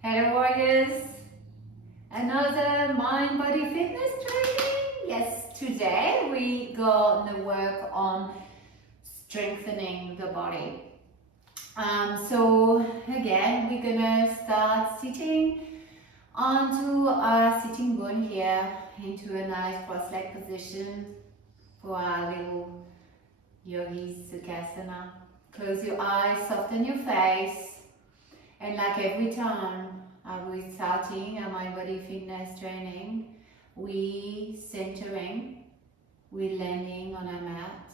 Hello warriors! Another mind body fitness training. Yes, today we gonna work on strengthening the body. So again we're gonna start sitting onto our sitting bone here into a nice cross-leg position for our little yogi sukhasana. Close your eyes, soften your face. And like every time we're starting our mind body fitness training, we centering, we landing on our mat.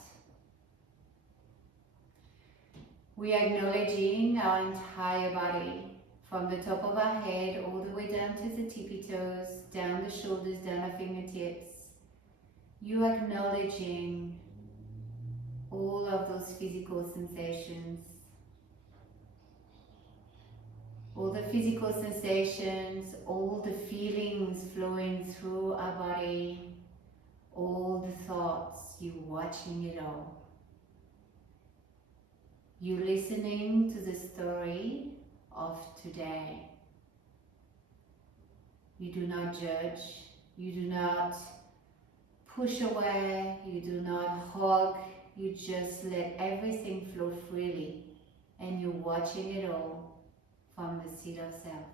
We acknowledging our entire body from the top of our head all the way down to the tippy toes, down the shoulders, down our fingertips. You acknowledging all of those physical sensations. All the physical sensations, all the feelings flowing through our body, all the thoughts, you watching it all. You listening to the story of today. You do not judge, you do not push away, you do not hug, you just let everything flow freely and you're watching it all from the seat of self.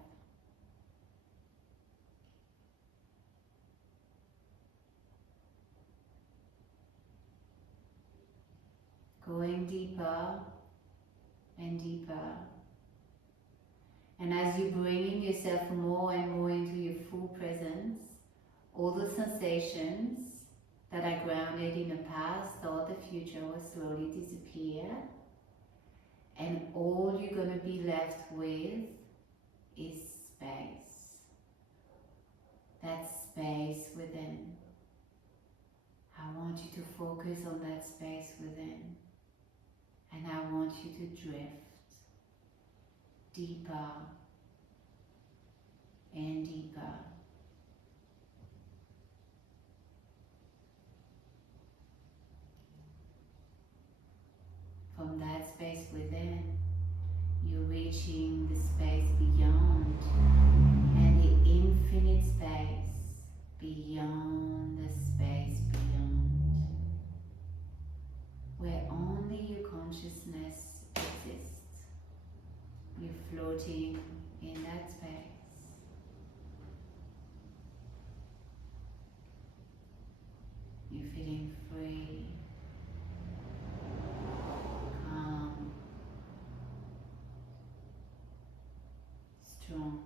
Going deeper and deeper. And as you're bringing yourself more and more into your full presence, all the sensations that are grounded in the past or the future will slowly disappear. And all you're going to be left with is space. That space within. I want you to focus on that space within. And I want you to drift deeper and deeper. From that space within, you're reaching the space beyond and the infinite space beyond the space beyond, where only your consciousness exists. You're floating in that space. You're feeling free, calm, strong.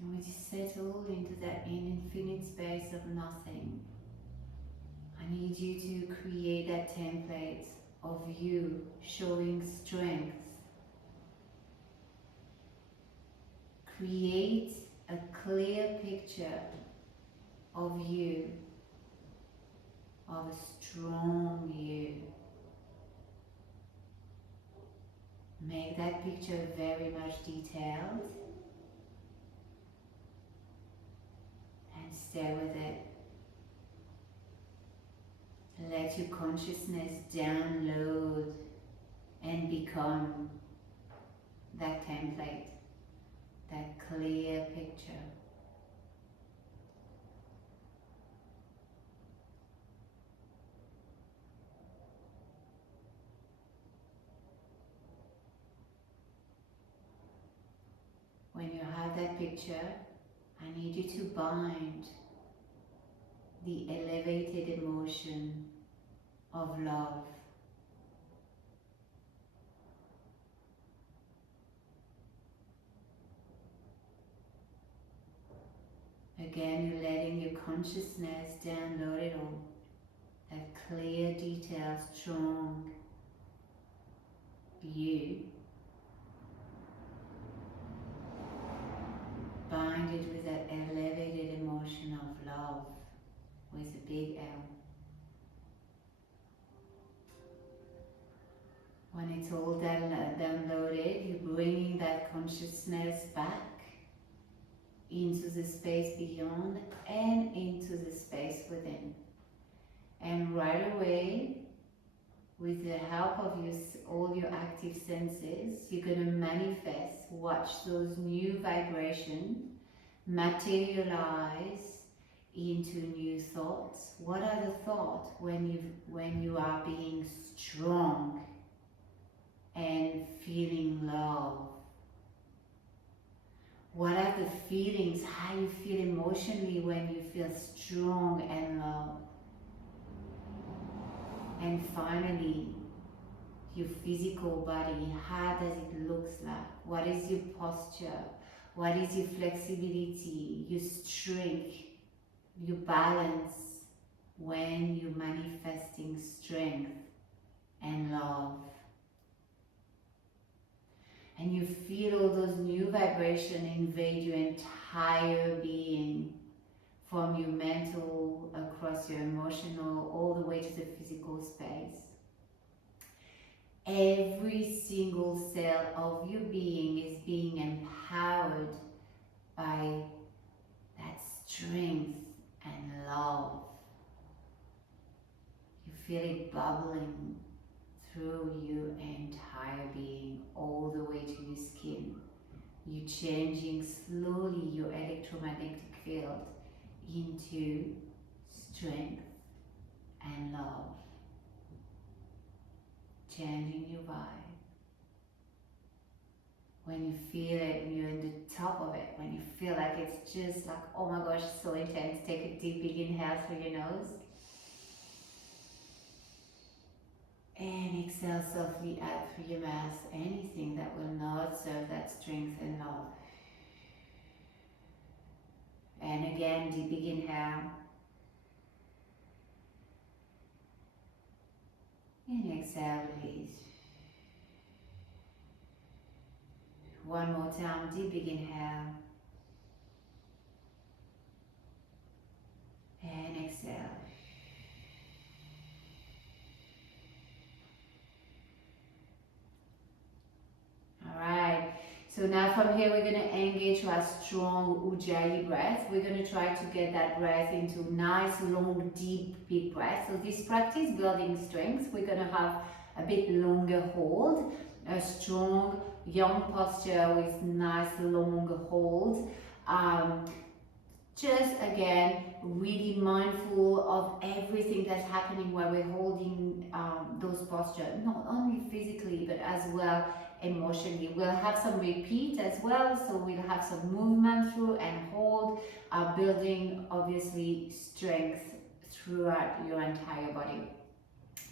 And when you settle into that infinite space of nothing, I need you to create that template of you showing strength. Create a clear picture of you, of a strong you. Make that picture very much detailed and stay with it. Let your consciousness download and become that template, that clear picture. When you have that picture, I need you to bind the elevated emotion of love. Again, you're letting your consciousness download it all. That clear, detailed, strong you. Bind it with that elevated emotion of love with a big L. When it's all downloaded, you're bringing that consciousness back into the space beyond and into the space within. And right away, with the help of all your active senses, you're going to manifest, watch those new vibrations materialize into new thoughts. What are the thoughts when you are being strong and feeling love? What are the feelings, how you feel emotionally when you feel strong and love? And finally, your physical body, how does it look like? What is your posture? What is your flexibility, your strength, your balance when you're manifesting strength and love? And you feel all those new vibrations invade your entire being, from your mental, across your emotional, all the way to the physical space. Every single cell of your being is being empowered by that strength and love. You feel it bubbling through your entire being, all the way to your skin. You're changing slowly your electromagnetic field into strength and love. Changing your vibe. When you feel it, when you're in the top of it, when you feel like it's just like, oh my gosh, so intense, take a deep, big inhale through your nose. And exhale softly out through your mouth anything that will not serve that strength and love. And again, deep, big inhale. And exhale, release. One more time, deep, big inhale. And exhale. Alright, so now from here we're going to engage our strong Ujjayi breath. We're going to try to get that breath into nice, long, deep, big breath. So this practice building strength, we're going to have a bit longer hold, a strong young posture with nice long hold. Just again, really mindful of everything that's happening while we're holding those postures, not only physically but as well emotionally. We'll have some repeat as well, so we'll have some movement through and hold, building obviously strength throughout your entire body,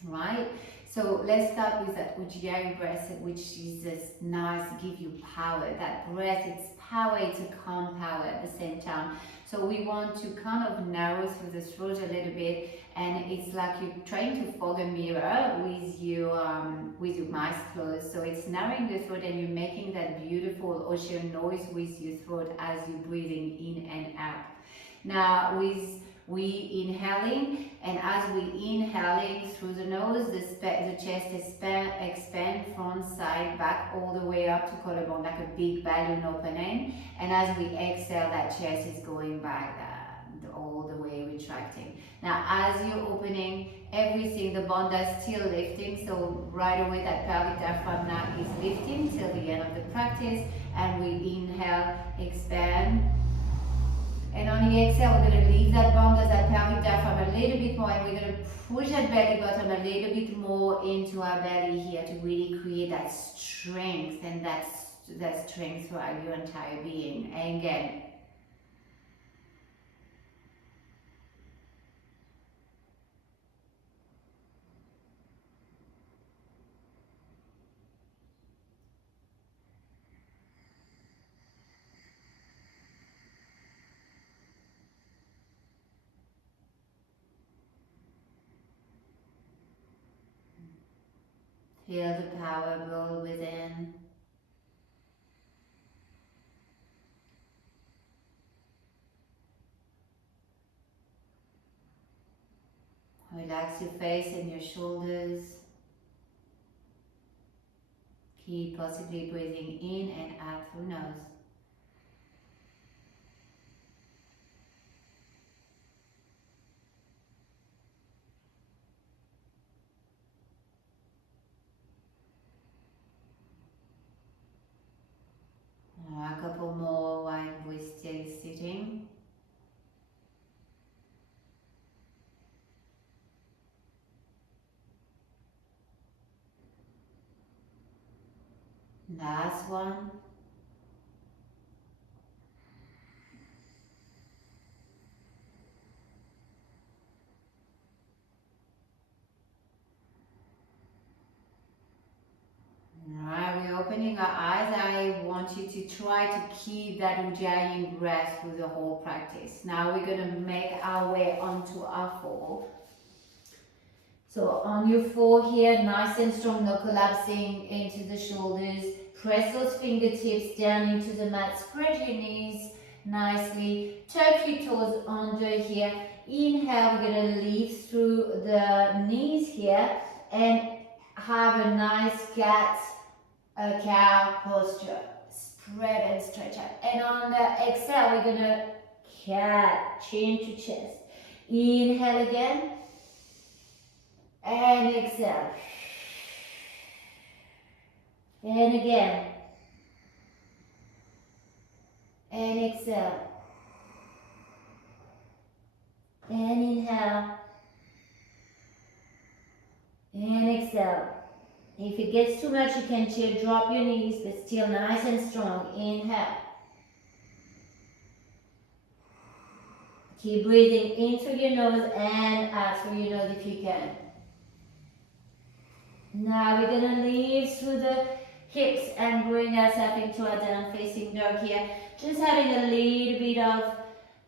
right? So let's start with that Ujjayi breath, which is this nice, give you power. That breath, it's power, it's a calm power at the same time. So we want to kind of narrow through the throat a little bit, and it's like you're trying to fog a mirror with your mouth closed. So it's narrowing the throat, and you're making that beautiful ocean noise with your throat as you're breathing in and out. Now we inhaling, and as we inhaling through the nose, the chest expand front, side, back, all the way up to collarbone, like a big balloon opening. And as we exhale, that chest is going back all the way, retracting. Now as you're opening everything, the bandha is still lifting, so right away that pelvic diaphragm now is lifting till the end of the practice. And we inhale, expand. And on the exhale, we're going to leave that bandha, that pelvic diaphragm a little bit more, and we're going to push that belly button a little bit more into our belly here to really create that strength and that strength throughout your entire being. And again, feel the power grow within. Relax your face and your shoulders. Keep possibly breathing in and out through nose. Last one. Alright, we're opening our eyes. I want you to try to keep that Ujjayi breath through the whole practice. Now we're going to make our way onto our fall. So on your fall here, nice and strong, not collapsing into the shoulders. Press those fingertips down into the mat. Spread your knees nicely. Tuck your toes under here. Inhale, we're going to lift through the knees here and have a nice cat, cow posture. Spread and stretch out. And on the exhale, we're going to cat, chin to chest. Inhale again. And exhale. And again. And exhale. And inhale. And exhale. If it gets too much, you can chill, drop your knees, but still nice and strong. Inhale. Keep breathing in through your nose and out through your nose if you can. Now we're going to leave through the hips and bring ourselves into our down facing dog here. Just having a little bit of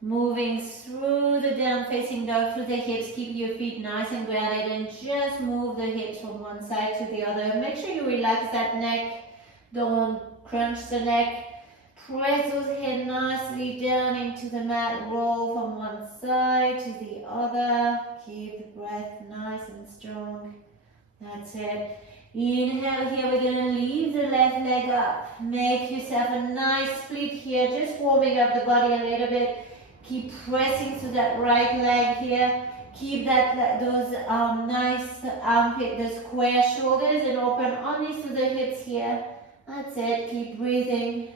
moving through the down facing dog, through the hips. Keep your feet nice and grounded and just move the hips from one side to the other. Make sure you relax that neck. Don't crunch the neck. Press those head nicely down into the mat. Roll from one side to the other. Keep the breath nice and strong. That's it. Inhale here, we're going to leave the left leg up. Make yourself a nice split here, just warming up the body a little bit. Keep pressing to that right leg here. Keep those nice armpit, the square shoulders, and open only to the hips here. That's it. Keep breathing.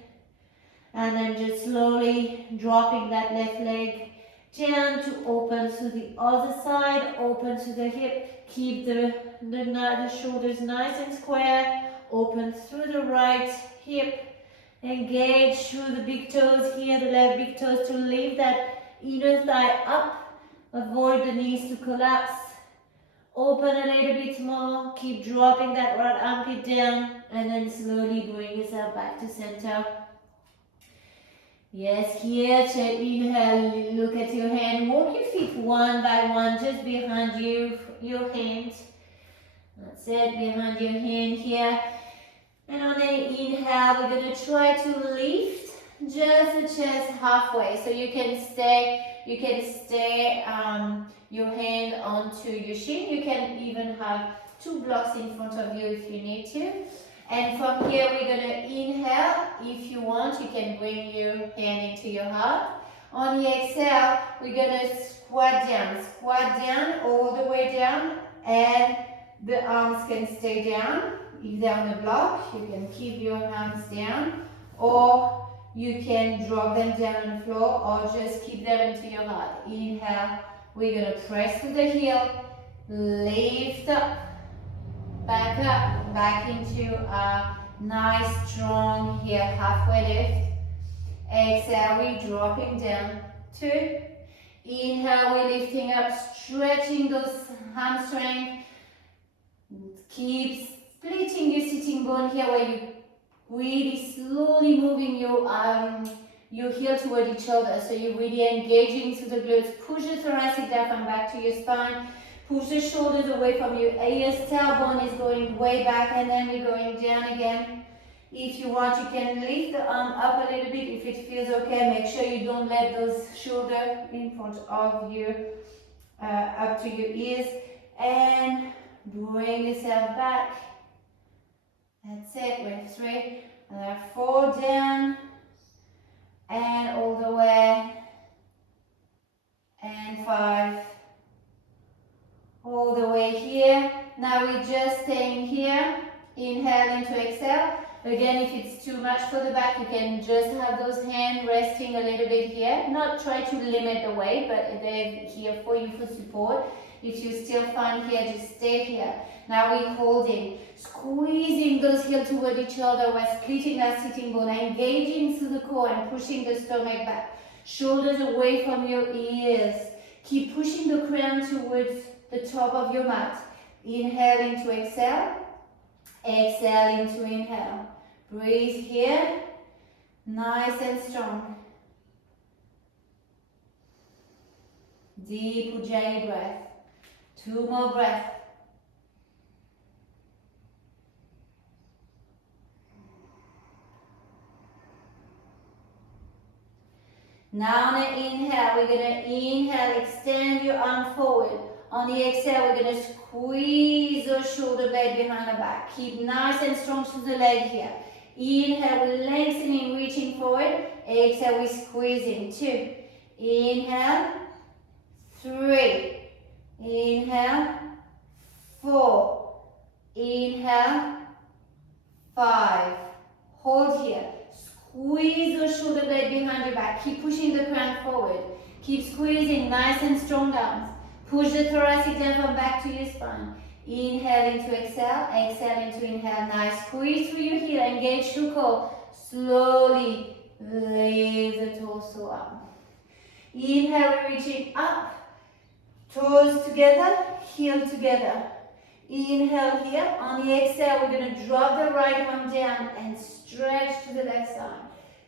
And then just slowly dropping that left leg down to open to the other side, open to the hip. Keep the shoulders nice and square, open through the right hip. Engage through the big toes here, the left big toes, to lift that inner thigh up. Avoid the knees to collapse. Open a little bit more. Keep dropping that right armpit down, and then slowly bring yourself back to center. Yes, here to inhale, look at your hand. Walk your feet one by one, just behind your hand. That's it, behind your hand here. And on the inhale, we're going to try to lift just the chest halfway. So you can stay your hand onto your shin. You can even have 2 blocks in front of you if you need to. And from here, we're going to inhale. If you want, you can bring your hand into your heart. On the exhale, we're going to squat down all the way down, and the arms can stay down. If they're on the block, you can keep your hands down, or you can drop them down on the floor, or just keep them into your heart. Inhale, we're going to press to the heel, lift up, back into a nice strong here, halfway lift. Exhale, we're dropping down. 2. Inhale, we're lifting up, stretching those hamstrings. Keep splitting your sitting bone here, where you really slowly moving your heel toward each other. So you're really engaging through the glutes. Push the thoracic diaphragm back to your spine. Push the shoulders away from you. Your tailbone is going way back, and then we're going down again. If you want, you can lift the arm up a little bit if it feels okay. Make sure you don't let those shoulders in front of you, up to your ears. And bring yourself back. That's it. With 3. 4 down. And all the way. And 5. All the way here. Now we're just staying here. Inhale into exhale. Again, if it's too much for the back, you can just have those hands resting a little bit here. Not try to limit the weight, but they're here for you for support. If you still find here, just stay here. Now we're holding, squeezing those heels toward each other. We're splitting our sitting bone, engaging through the core and pushing the stomach back. Shoulders away from your ears. Keep pushing the crown towards the top of your mat. Inhale into exhale. Exhale into inhale. Breathe here. Nice and strong. Deep Ujjayi breath. 2 more breaths. Now on the inhale, we're going to inhale, extend your arm forward. On the exhale, we're going to squeeze the shoulder blade behind the back. Keep nice and strong through the leg here. Inhale, we're lengthening, reaching forward. Exhale, we're squeezing. 2. Inhale. 3. Inhale. 4. Inhale. 5. Hold here. Squeeze the shoulder blade behind your back. Keep pushing the crown forward. Keep squeezing, nice and strong arms. Push the thoracic diaphragm back to your spine. Inhale into exhale, exhale into inhale. Nice. Squeeze through your heel, engage through core. Slowly lift the torso up. Inhale, reaching up. Toes together, heel together. Inhale here. On the exhale, we're going to drop the right arm down and stretch to the left side.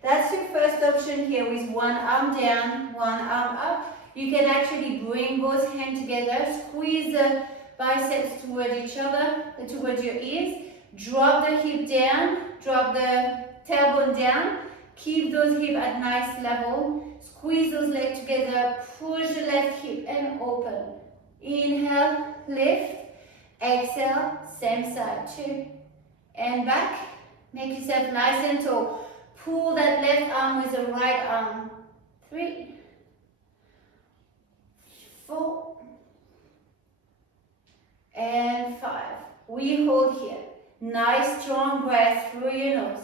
That's your first option here with one arm down, one arm up. You can actually bring both hands together, squeeze the biceps toward each other, towards your ears. Drop the hip down, drop the tailbone down. Keep those hips at nice level. Squeeze those legs together, push the left hip and open. Inhale, lift. Exhale, same side. 2. And back. Make yourself nice and tall. Pull that left arm with the right arm. 3. 4. And 5. We hold here. Nice strong breath through your nose.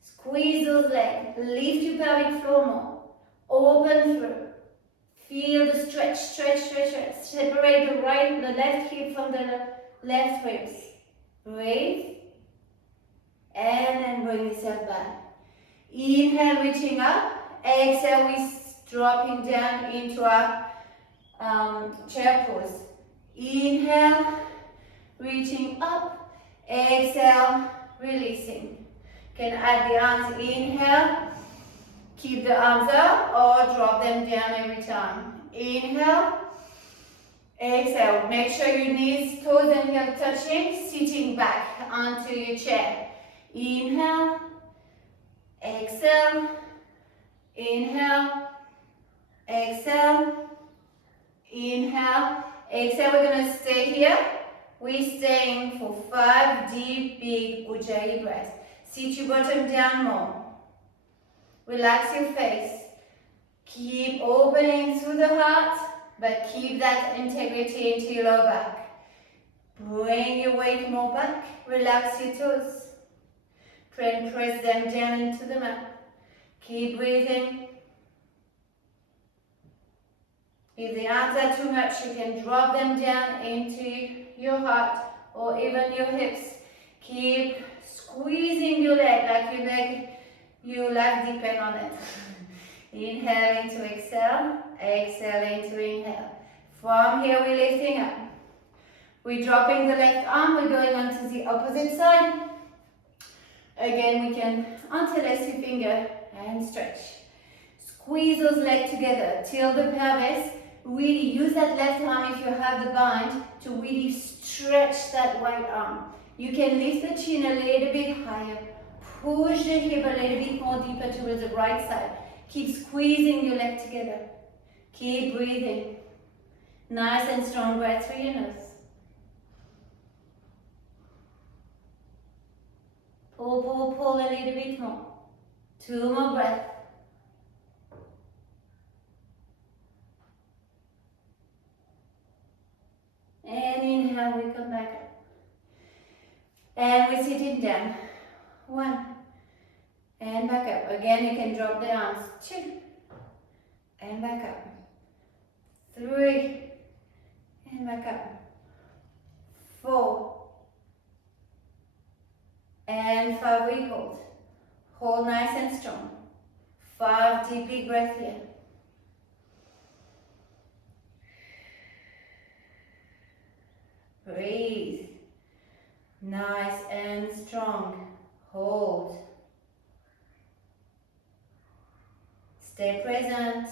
Squeeze those legs. Lift your pelvic floor more. Open through. Feel the stretch, stretch, stretch, stretch. Separate the left hip from the left ribs. Breathe. And then bring yourself back. Inhale, reaching up. Exhale, we're dropping down into our chair pose. Inhale, reaching up. Exhale, releasing. Can add the arms. Inhale. Keep the arms up or drop them down every time. Inhale. Exhale. Make sure your knees, toes and heels touching. Sitting back onto your chair. Inhale. Exhale. Inhale. Exhale. Inhale. Exhale. We're going to stay here. We're staying for 5 deep, big Ujjayi breaths. Sit your bottom down more. Relax your face. Keep opening through the heart, but keep that integrity into your lower back. Bring your weight more back. Relax your toes. Press them down into the mat. Keep breathing. If the arms are too much, you can drop them down into your heart or even your hips. Keep squeezing your leg like your life depends on it. Inhale into exhale, exhale into inhale. From here we're lifting up. We're dropping the left arm, we're going on to the opposite side. Again, we can interlace your finger and stretch. Squeeze those legs together, tilt the pelvis. Really use that left arm if you have the bind to really stretch that right arm. You can lift the chin a little bit higher. Push the hip a little bit more deeper towards the right side. Keep squeezing your leg together. Keep breathing. Nice and strong breath through your nose. Pull, pull, pull a little bit more. 2 more breaths. And inhale, we come back up. And we're sitting down. 1. And back up. Again, you can drop the arms. 2. And back up. 3. and back up. 4 and 5, we hold. Hold nice and strong. 5, deep big breath here. Breathe. Nice and strong. Hold. Stay present.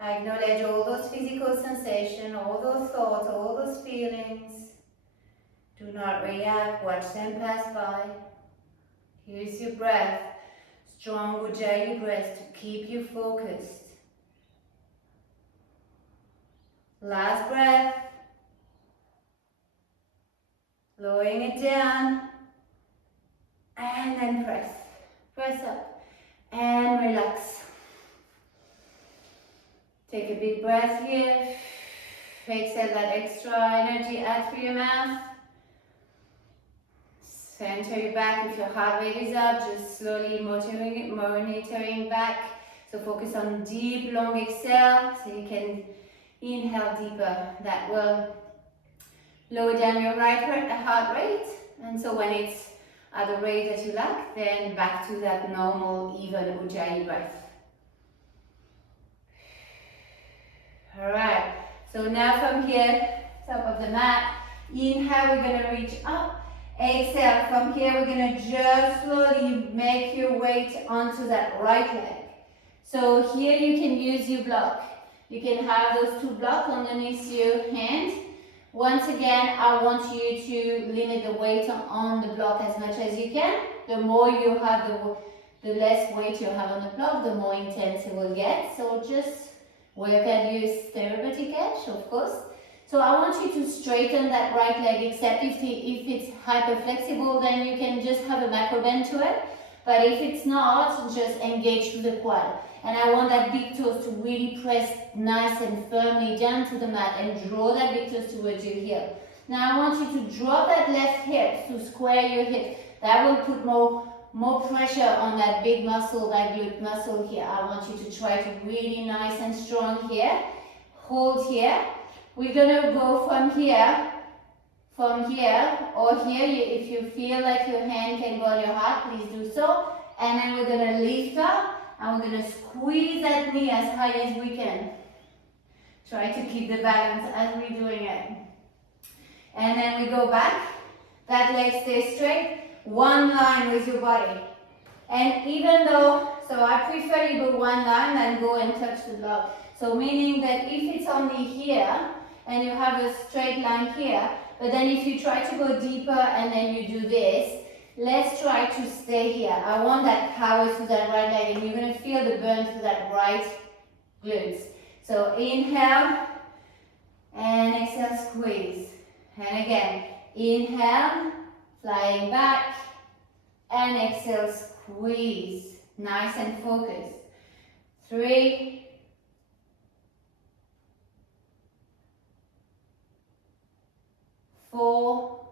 Acknowledge all those physical sensations, all those thoughts, all those feelings. Do not react. Watch them pass by. Use your breath, strong Ujjayi breath, to keep you focused. Last breath. Lowering it down. And then press. Press up. And relax. Take a big breath here. Exhale that extra energy out through your mouth. Center your back. If your heart rate is up, just slowly monitoring back. So focus on deep, long exhale so you can inhale deeper. That will lower down your heart rate. And so when it's at the rate that you like, then back to that normal, even Ujjayi breath. Alright, so now from here, top of the mat, inhale, we're going to reach up. Exhale, from here we're going to just slowly make your weight onto that right leg. So here you can use your block. You can have those 2 blocks underneath your hand. Once again, I want you to limit the weight on the block as much as you can. The more you have, the less weight you have on the block, the more intense it will get. So just work at your therapeutic edge, of course. So I want you to straighten that right leg, except if it's hyper flexible, then you can just have a macro bend to it. But if it's not, just engage to the quad. And I want that big toes to really press nice and firmly down to the mat and draw that big toes towards your heel. Now I want you to drop that left hip to square your hip. That will put more pressure on that big muscle, that glute muscle here. I want you to try to really nice and strong here. Hold here. We're gonna go from here, or here. If you feel like your hand can go on your heart, please do so. And then we're gonna lift up, and we're gonna squeeze that knee as high as we can. Try to keep the balance as we're doing it. And then we go back. That leg stays straight. One line with your body. And even though, so I prefer you go one line than go and touch the block. So meaning that if it's only here, and you have a straight line here, but then if you try to go deeper and then you do this, let's try to stay here. I want that power through that right leg, and you're going to feel the burn through that right glutes. So inhale, and exhale, squeeze. And again, inhale, flying back, and exhale, squeeze. Nice and focused. 3, 4,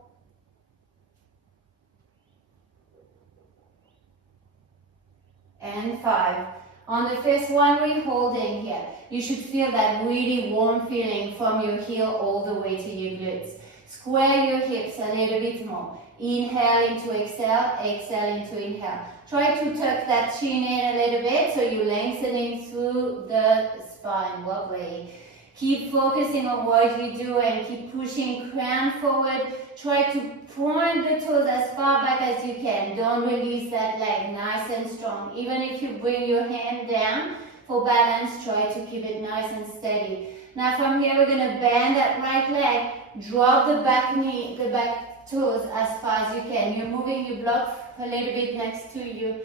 and 5. On the first one, we're holding here. You should feel that really warm feeling from your heel all the way to your glutes. Square your hips a little bit more. Inhale into exhale, exhale into inhale. Try to tuck that chin in a little bit so you're lengthening through the spine. Lovely. Keep focusing on what you do and keep pushing crown forward. Try to point the toes as far back as you can. Don't release that leg, nice and strong. Even if you bring your hand down for balance, try to keep it nice and steady. Now from here, we're gonna bend that right leg, drop the back knee, the back toes as far as you can. You're moving your block a little bit next to your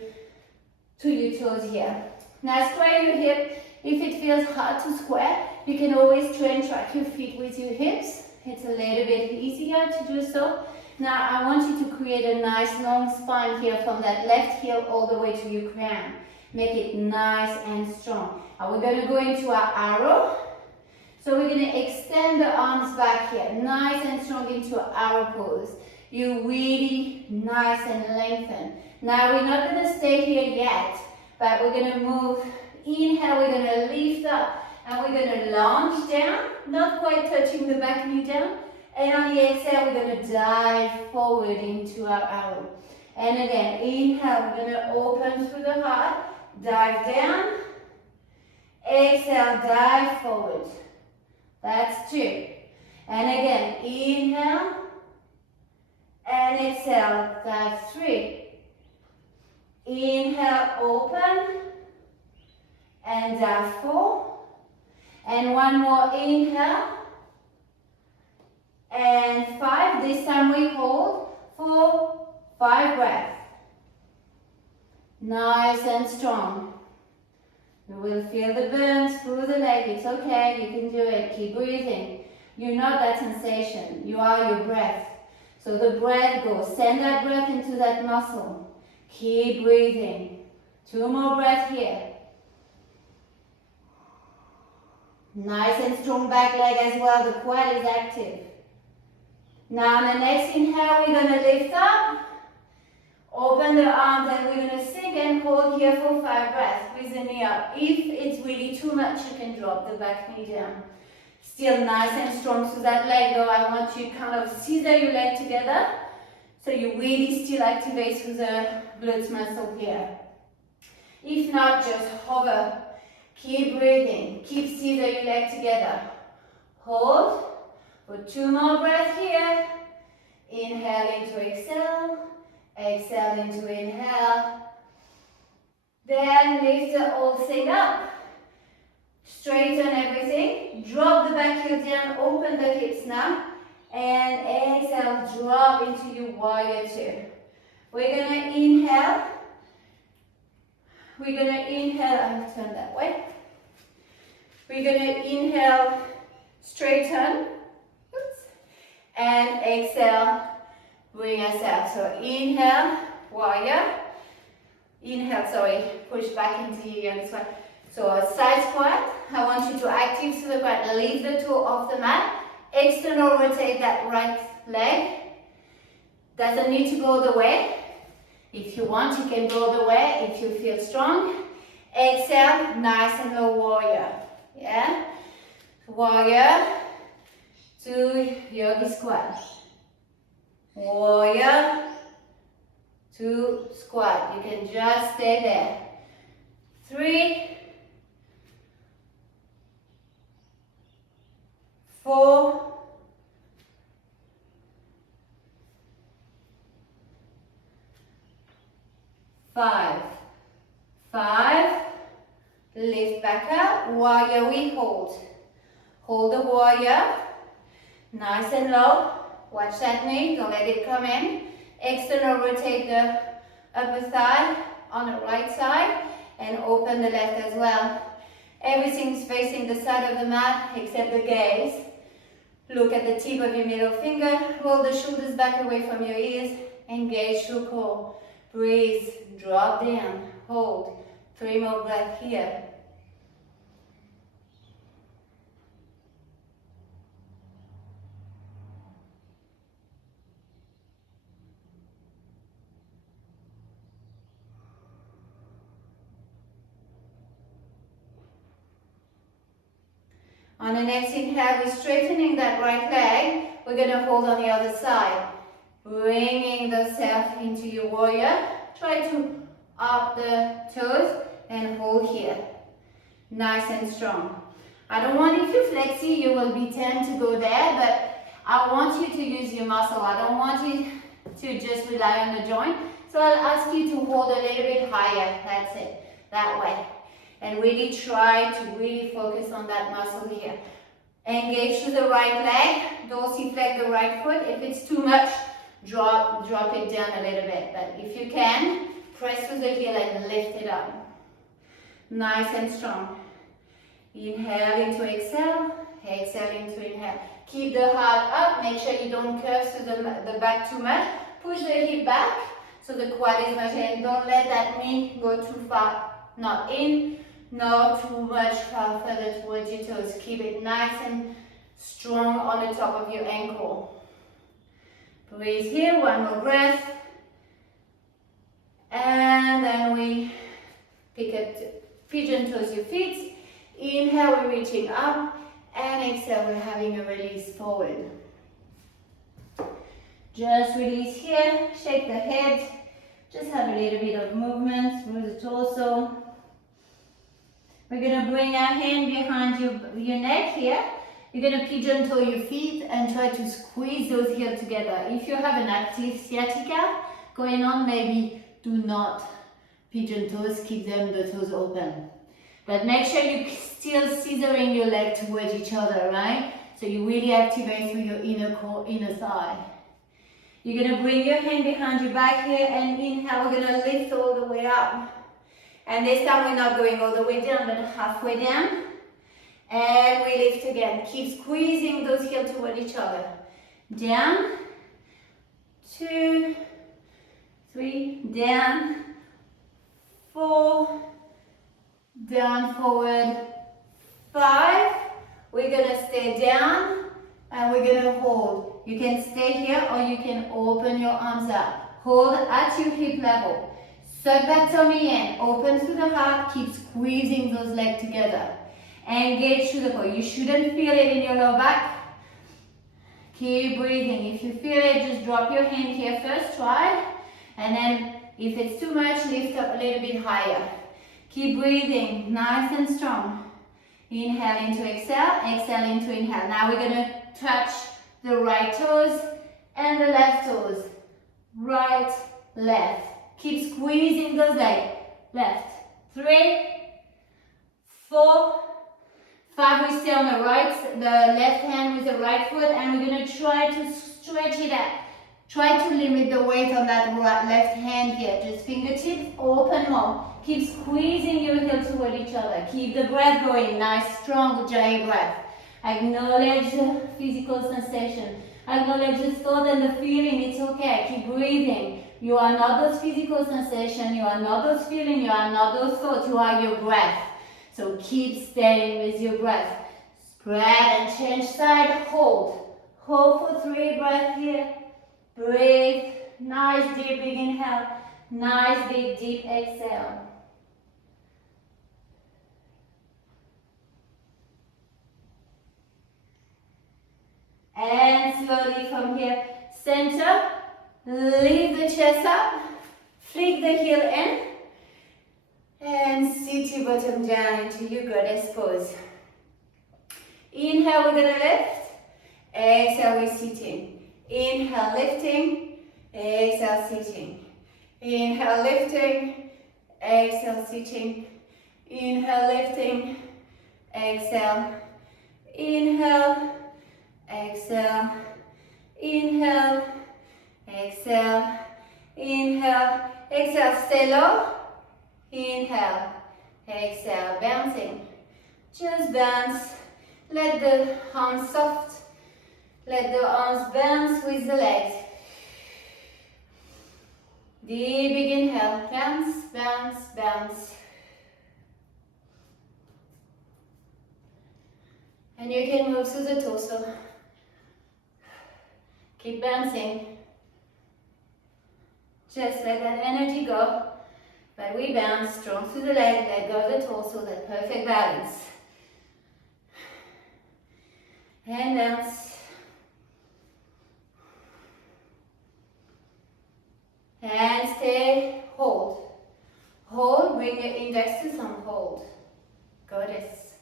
toes here. Now square your hip. If it feels hard to square, you can always try and track your feet with your hips. It's a little bit easier to do so. Now I want you to create a nice long spine here from that left heel all the way to your crown. Make it nice and strong. Now we're going to go into our arrow. So we're going to extend the arms back here, nice and strong into our arrow pose. You really nice and lengthen. Now we're not going to stay here yet, but we're going to move. Inhale, we're going to lift up, And we're going to lounge down, not quite touching the back knee down. And on the exhale, we're going to dive forward into our arrow. And again, inhale, we're going to open through the heart, dive down. Exhale, dive forward. That's 2. And again, inhale. And exhale, that's 3. Inhale, open. And dive 4. And one more inhale. And 5. This time we hold for 5 breaths. Nice and strong. You will feel the burns through the leg. It's okay. You can do it. Keep breathing. You're not that sensation. You are your breath. So the breath goes. Send that breath into that muscle. Keep breathing. 2 more breaths here. Nice and strong back leg as well. The quad is active. Now on the next inhale, we're going to lift up. Open the arms and we're going to sink and hold here for 5 breaths with the knee up. If it's really too much, you can drop the back knee down. Still nice and strong. So that leg though, I want you to kind of scissor your leg together. So you really still activate through the glutes muscle here. If not, just hover. Keep breathing. Keep scissor your leg together. Hold for 2 more breaths here. Inhale into exhale. Exhale into inhale. Then lift the whole thing up. Straighten everything. Drop the back heel down. Open the hips now. And exhale, drop into your warrior 2. We're going to inhale. We're going to inhale. I'll turn that way. We're going to inhale, straighten. Oops. And exhale, bring us out. So inhale, warrior. Inhale, sorry, push back into your young squat. So a side squat. I want you to active through the quad. Leave the toe off the mat. External rotate that right leg. Doesn't need to go all the way. If you want, you can go all the way if you feel strong. Exhale, nice and low warrior. Yeah? Warrior to yogi squat. Warrior to squat. You can just stay there. 3, 4, 5. 5. Lift back up. Warrior we hold. Hold the warrior. Nice and low. Watch that knee. Don't let it come in. External rotate the upper thigh on the right side and open the left as well. Everything's facing the side of the mat except the gaze. Look at the tip of your middle finger. Roll the shoulders back away from your ears. Engage through core. Breathe. Drop down. Hold. 3 more breaths here. On the next inhale, we're straightening that right leg. We're going to hold on the other side. Bringing the self into your warrior. Try to up the toes and hold here. Nice and strong. I don't want, if you're flexy, you will be tend to go there, but I want you to use your muscle. I don't want you to just rely on the joint. So I'll ask you to hold a little bit higher. That's it. That way. And really try to really focus on that muscle here. Engage to the right leg. Dorsiflex the right foot. If it's too much, drop it down a little bit. But if you can, press through the heel and lift it up. Nice and strong. Inhale into exhale. Exhale into inhale. Keep the heart up. Make sure you don't curve to the back too much. Push the hip back so the quad is much in. Don't let that knee go too far. Not in. Not too much far further towards your toes. Keep it nice and strong on the top of your ankle. Breathe here, 1 more breath. And then we pick up, pigeon toes your feet. Inhale, we're reaching up, and exhale, we're having a release forward. Just release here, shake the head, just have a little bit of movement through the torso. We're going to bring our hand behind your neck here. You're going to pigeon toe your feet and try to squeeze those heels together. If you have an active sciatica going on, maybe do not pigeon toes, keep the toes open. But make sure you're still scissoring your leg towards each other, right? So you really activate through your inner core, inner thigh. You're going to bring your hand behind your back here and inhale, we're going to lift all the way up. And this time we're not going all the way down, but halfway down. And we lift again. Keep squeezing those heels toward each other. Down, 2, 3, down, 4, down, forward, 5. We're going to stay down and we're going to hold. You can stay here or you can open your arms up. Hold at your hip level. Suck that tummy in, open to the heart, keep squeezing those legs together. Engage to the core. You shouldn't feel it in your lower back. Keep breathing. If you feel it, just drop your hand here first, try. And then if it's too much, lift up a little bit higher. Keep breathing, nice and strong. Inhale into exhale, exhale into inhale. Now we're going to touch the right toes and the left toes. Right, left. Keep squeezing those legs. Left. 3, 4, 5. We stay on the right, the left hand with the right foot, and we're going to try to stretch it out. Try to limit the weight on that left hand here. Just fingertips open more. Keep squeezing your heels toward each other. Keep the breath going. Nice, strong Ujjayi breath. Acknowledge the physical sensation. Acknowledge the thought and the feeling. It's okay. Keep breathing. You are not those physical sensations. You are not those feelings. You are not those thoughts. You are your breath. So keep staying with your breath. Spread and change side. Hold. Hold for 3 breaths here. Breathe. Nice deep big inhale. Nice big deep exhale. And slowly from here, center, lift the chest up, flick the heel in, and sit your bottom down into your goddess pose. Inhale, we're gonna lift. Exhale, we're sitting. Inhale, lifting. Exhale, sitting. Inhale, lifting. Exhale, sitting. Inhale, lifting. Exhale. Inhale. Exhale, inhale, exhale, inhale, exhale, stay low, inhale, exhale, bouncing, just bounce, let the arms soft, let the arms bounce with the legs, deep big inhale, bounce, bounce, bounce, and you can move through the torso. Keep bouncing. Just let that energy go. But we bounce strong through the leg, let go of the torso, that perfect balance. And bounce. And stay, hold. Hold, bring your index to thumb, hold. Goddess.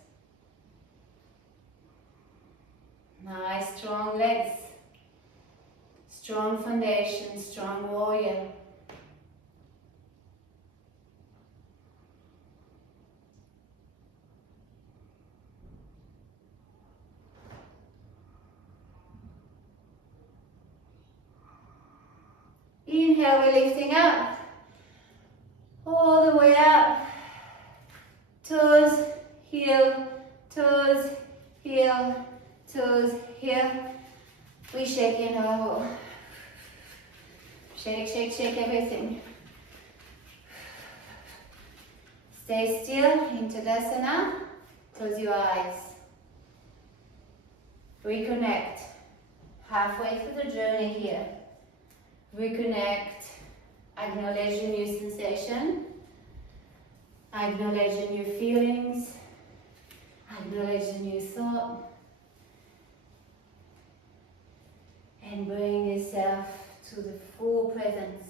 Nice, strong legs. Strong foundation, strong warrior. Inhale, we're lifting up. All the way up. Toes, heel, toes, heel, toes, heel. We shake in our shake, shake, shake everything. Stay still in Tadasana. Close your eyes. Reconnect. Halfway through the journey here. Reconnect. Acknowledge your new sensation. Acknowledge your new feelings. Acknowledge the new thought and bring yourself to the full presence.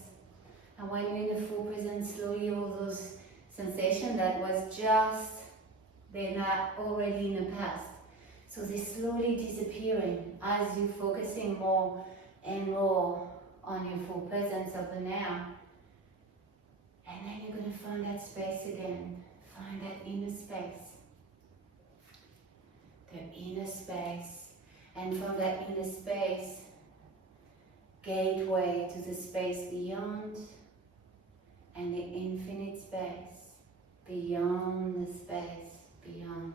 And when you're in the full presence, slowly all those sensations that was just, they're not already in the past. So they're slowly disappearing as you're focusing more and more on your full presence of the now. And then you're going to find that space again. Find that inner space. The inner space. And from that inner space, gateway to the space beyond and the infinite space. Beyond the space beyond.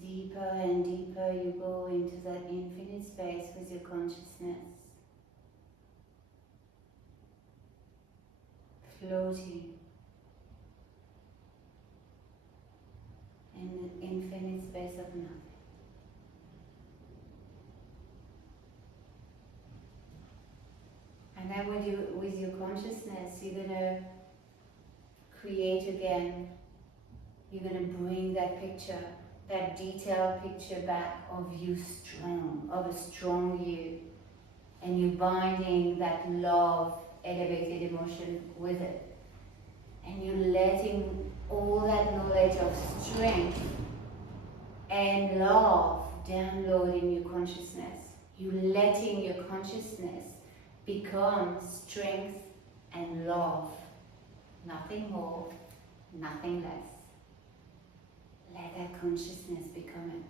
Deeper and deeper you go into that infinite space with your consciousness. Floating in the infinite space of nothing. And then with your consciousness, you're going to create again. You're going to bring that picture, that detailed picture back of you strong, of a strong you. And you're binding that love, elevated emotion with it. And you're letting all that knowledge of strength and love download in your consciousness. You're letting your consciousness become strength and love. Nothing more, nothing less. Let that consciousness become it.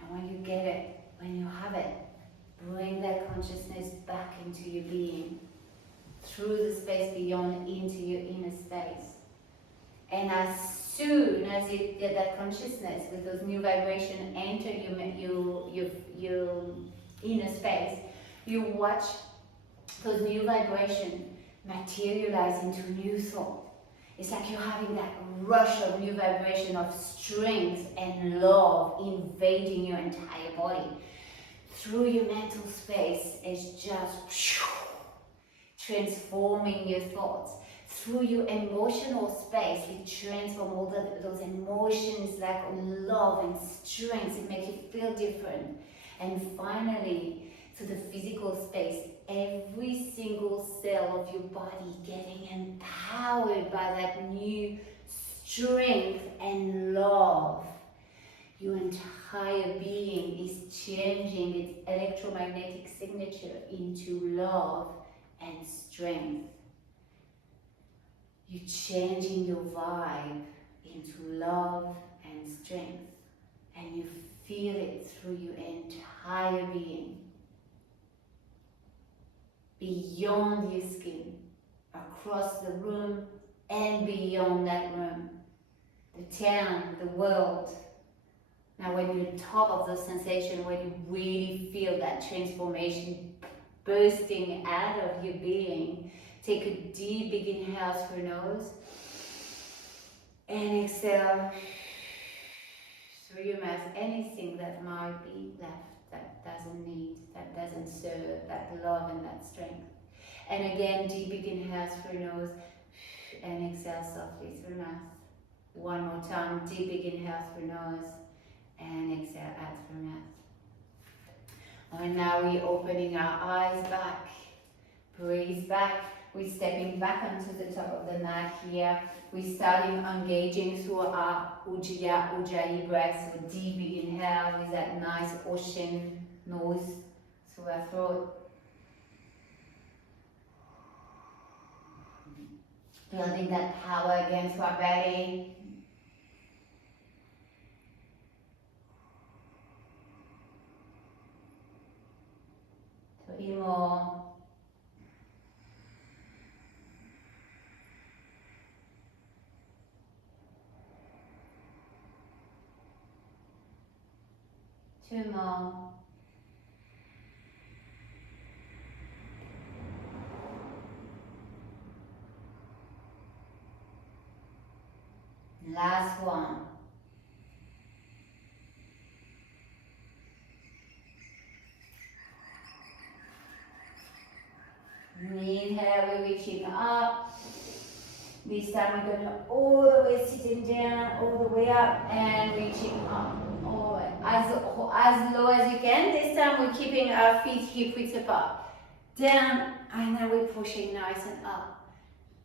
And when you get it, when you have it, bring that consciousness back into your being, through the space beyond, into your inner space. And as soon as you get that consciousness with those new vibrations enter your inner space, you watch those new vibrations materialize into new thought. It's like you're having that rush of new vibration of strength and love invading your entire body. Through your mental space, it's just transforming your thoughts. Through your emotional space, it transforms all those emotions like love and strength. It makes you feel different. And finally, to the physical space, every single cell of your body getting empowered by that new strength and love. Your entire being is changing its electromagnetic signature into love and strength. You're changing your vibe into love and strength. And you feel it through your entire being. Beyond your skin, across the room and beyond that room. The town, the world. Now when you're on top of the sensation, when you really feel that transformation bursting out of your being, take a deep big inhale through your nose and exhale through your mouth anything that might be left, that doesn't need, that doesn't serve that love and that strength. And again, deep big inhale through your nose and exhale softly through your mouth. One more time, deep big inhale through your nose and exhale out through your mouth. And now we're opening our eyes back, breathe back. We're stepping back onto the top of the mat here. We're starting engaging through our Ujjayi breath. So deep inhale with that nice ocean noise through our throat. Building that power again through our belly. Three more. Two more. Last one. Inhale, we're reaching up. This time we're going to all the way sitting down, all the way up and reaching up. All the way. As low as you can. This time we're keeping our feet hip width apart. Down, and then we're pushing nice and up.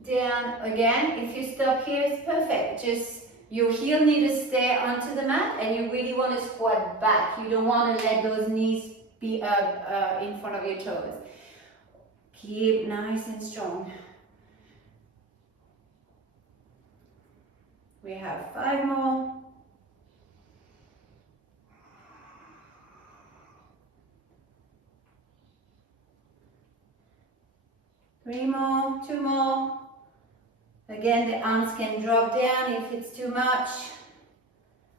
Down again. If you stop here, it's perfect. Just your heel need to stay onto the mat, and you really want to squat back. You don't want to let those knees be in front of your toes. Keep nice and strong. We have 5 more. Three more, 2 more. Again, the arms can drop down if it's too much.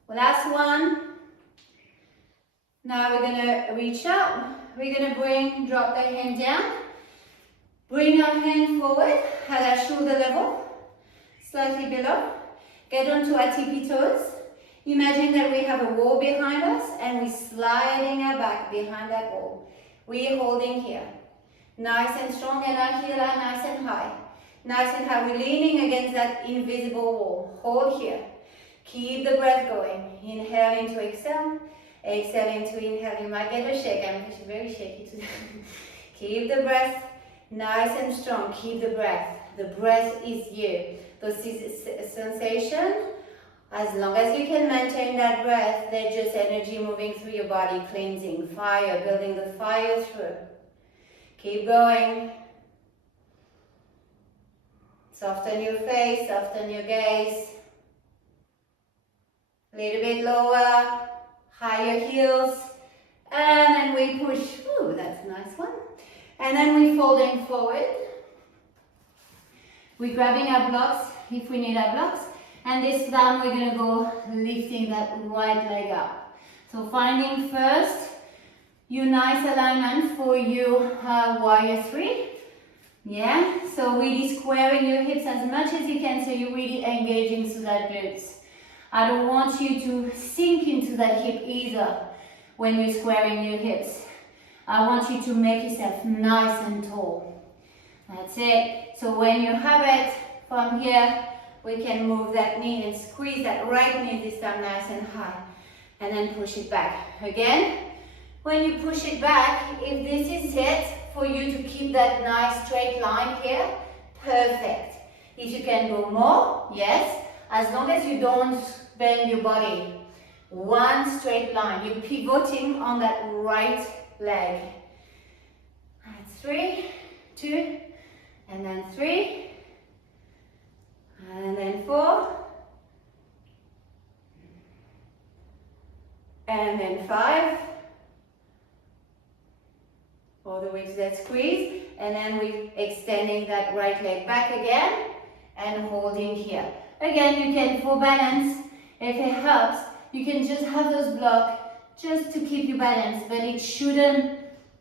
Last one. Now we're gonna reach up. We're gonna drop the hand down. Bring our hand forward at our shoulder level, slightly below. Get onto our tippy toes. Imagine that we have a wall behind us and we're sliding our back behind that wall. We're holding here. Nice and strong, and our heel are nice and high. Nice and high. We're leaning against that invisible wall. Hold here. Keep the breath going. Inhale into exhale. Exhale into inhale. You might get a shake. I'm very shaky today. Keep the breath nice and strong. Keep the breath. The breath is you. Those sensation, as long as you can maintain that breath, they're just energy moving through your body, cleansing, fire, building the fire through. Keep going. Soften your face, soften your gaze. A little bit lower, higher heels. And then we push. Ooh, that's a nice one. And then we're folding forward. We're grabbing our blocks if we need our blocks. And this time we're going to go lifting that right leg up. So finding first your nice alignment for your warrior 3. Yeah, so really squaring your hips as much as you can so you're really engaging through that glutes. I don't want you to sink into that hip either when you're squaring your hips. I want you to make yourself nice and tall. That's it. So when you have it from here, we can move that knee and squeeze that right knee this time nice and high. And then push it back. Again, when you push it back, if this is it, for you to keep that nice straight line here, perfect. If you can go more, yes, as long as you don't bend your body. One straight line, you're pivoting on that right leg. That's 3, 2, and then 3, and then 4, and then 5, all the way to that squeeze, and then we're extending that right leg back again and holding here. Again, you can, for balance, if it helps, you can just have those blocks just to keep you balanced, but it shouldn't,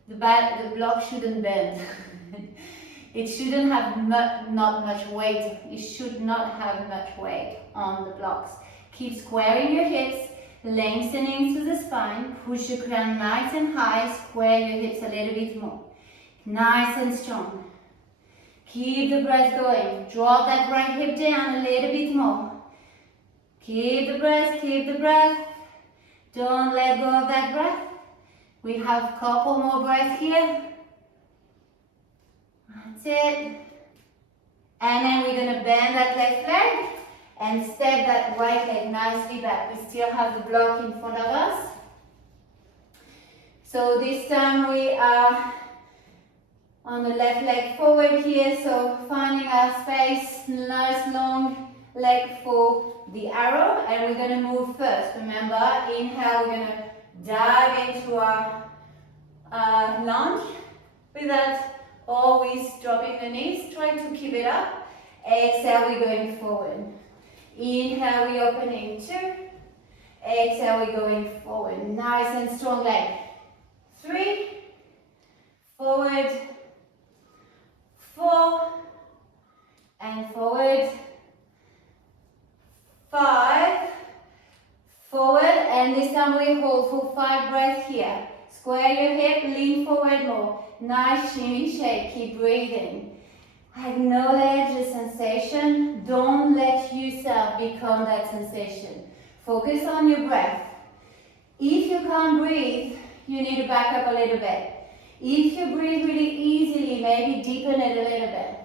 the block shouldn't bend. It shouldn't have not much weight. It should not have much weight on the blocks. Keep squaring your hips, lengthening through the spine, push your crown nice and high, square your hips a little bit more. Nice and strong. Keep the breath going. Drop that right hip down a little bit more. Keep the breath, keep the breath. Don't let go of that breath. We have a couple more breaths here. That's it. And then we're going to bend that left leg and step that right leg nicely back. We still have the block in front of us. So this time we are on the left leg forward here. So finding our space, nice long leg for the arrow. And we're going to move first. Remember, inhale, we're going to dive into our lunge without always dropping the knees. Try to keep it up. Exhale, we're going forward. Inhale, we're opening 2. Exhale, we're going forward. Nice and strong leg. 3, forward, 4, and forward, 5, forward, and this time we hold for 5 breaths here. Square your hip, lean forward more. Nice shimmy shake. Keep breathing. Acknowledge the sensation. Don't let yourself become that sensation. Focus on your breath. If you can't breathe, you need to back up a little bit. If you breathe really easily, maybe deepen it a little bit.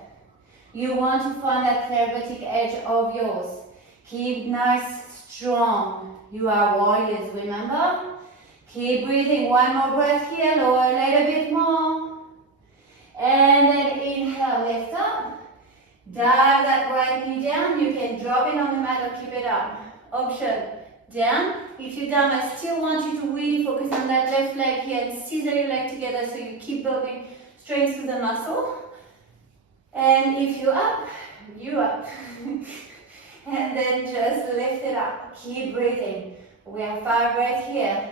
You want to find that therapeutic edge of yours. Keep nice, strong. You are warriors, remember? Keep breathing. One more breath here. Lower a little bit more. And then inhale, lift up. Dive that right knee down. You can drop it on the mat or keep it up. Option, down. If you're down, I still want you to really focus on that left leg here and scissor your leg together so you keep building strength to the muscle. And if you're up, you up. And then just lift it up. Keep breathing. We have 5 breaths here.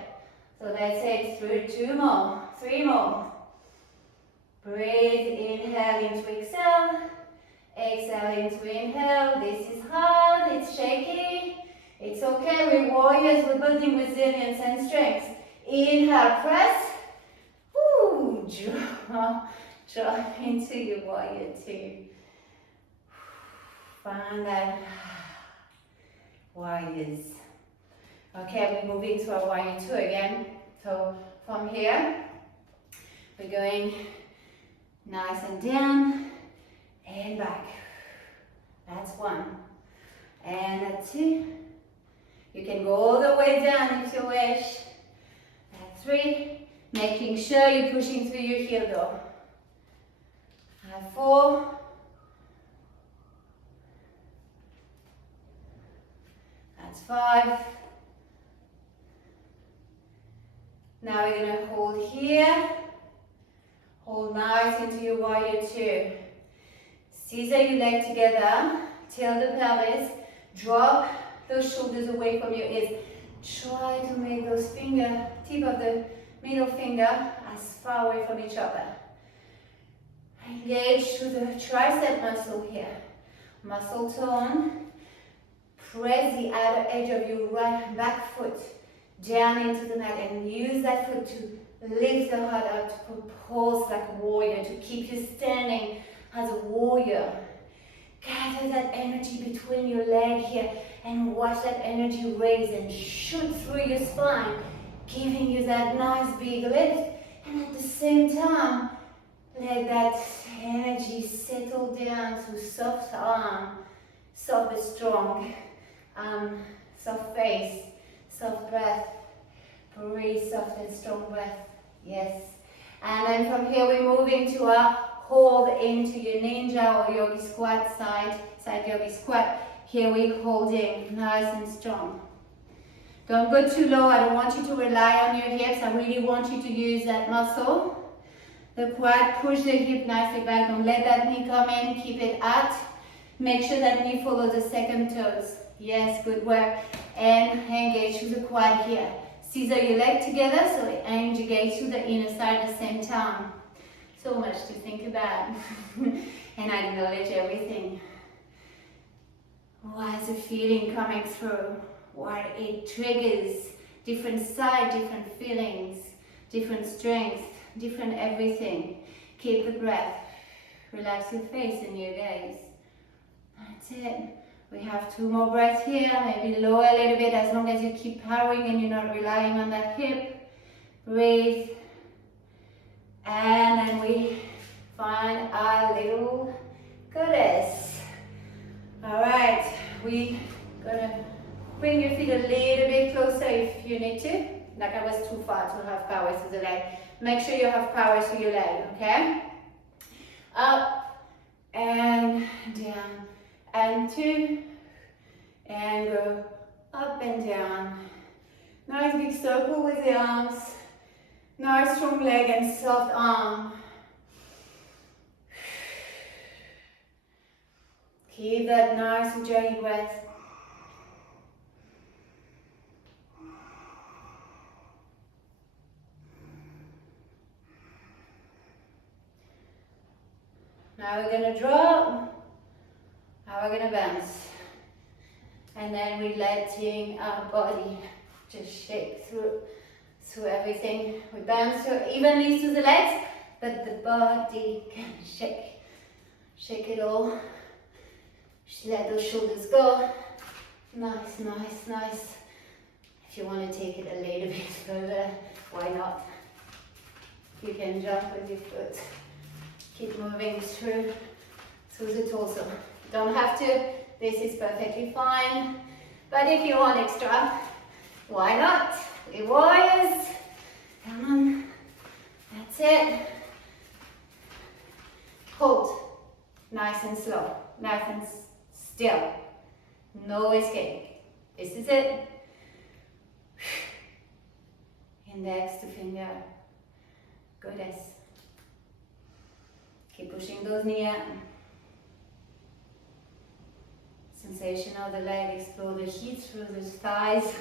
So let's take through 2 more, 3 more. Breathe, inhale into exhale. Exhale into inhale. This is hard, it's shaky. It's okay, we're warriors, we're building resilience and strength. Inhale, press. Woo, drop into your warrior 2. Find that warriors. Okay, we're moving to our warrior 2 again. So from here, we're going nice and down and back. That's 1. And that's 2. You can go all the way down if you wish. That's 3. Making sure you're pushing through your heel though. That's 4. That's 5. Now we're going to hold here. Hold nice into your warrior 2. Scissor your leg together. Tilt the pelvis. Drop those shoulders away from your ears. Try to make those fingers, tip of the middle finger, as far away from each other. Engage through the tricep muscle here. Muscle tone. Press the outer edge of your right back foot down into the mat and use that foot to lift the heart up, to propulse like a warrior, to keep you standing as a warrior. Gather that energy between your leg here and watch that energy raise and shoot through your spine, giving you that nice big lift. And at the same time, let that energy settle down to soft arm, soft but strong, soft face, soft breath. Breathe soft and strong breath. Yes. And then from here we're moving to our hold into your ninja or yogi squat side yogi squat. Here we're holding nice and strong. Don't go too low. I don't want you to rely on your hips. I really want you to use that muscle. The quad, push the hip nicely back. Don't let that knee come in. Keep it out. Make sure that knee follows the second toes. Yes, good work. And engage through the quad here. Scissor your leg together so engage through the inner side at the same time. So much to think about. And acknowledge everything. What's the feeling coming through? What it triggers. Different side, different feelings, different strength, different everything. Keep the breath. Relax your face and your gaze. That's it. We have 2 more breaths here. Maybe lower a little bit as long as you keep powering and you're not relying on that hip. Breathe. And then we find our little goddess. Alright, we're gonna bring your feet a little bit closer if you need to. Like I was too far to have power through the leg. Make sure you have power through your leg, okay? Up and down and 2 and go up and down. Nice big circle with the arms. Nice strong leg and soft arm. Keep that nice enjoying breath. Now we're going to drop. Now we're going to bounce. And then we're letting our body just shake through everything. We bounce evenly through the legs, but the body can shake. Shake it all. Just let those shoulders go. Nice, nice, nice. If you want to take it a little bit further, why not? You can jump with your foot. Keep moving through the torso. Don't have to. This is perfectly fine. But if you want extra, why not? We warriors. Come on. That's it. Hold. Nice and slow. Nice and still. No escape. This is it. Index to finger. Goodness. Keep pushing those knees up. Sensation of the leg, explore the heat through the thighs.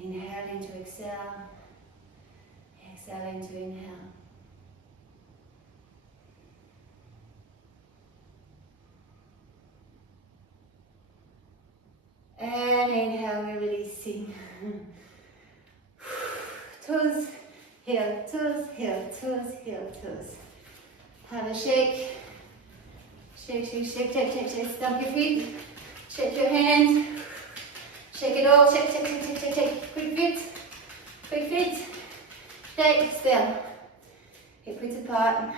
Inhale into exhale. Exhale into inhale. And inhale, we're releasing. Toes, heel, toes, heel, toes, heel, toes. Have a shake. Shake, shake, shake, shake, shake, shake. Stomp your feet. Shake your hands. Shake it all. Shake, shake, shake, shake, shake, shake. Quick feet. Quick feet. Shake, still. Hip width apart.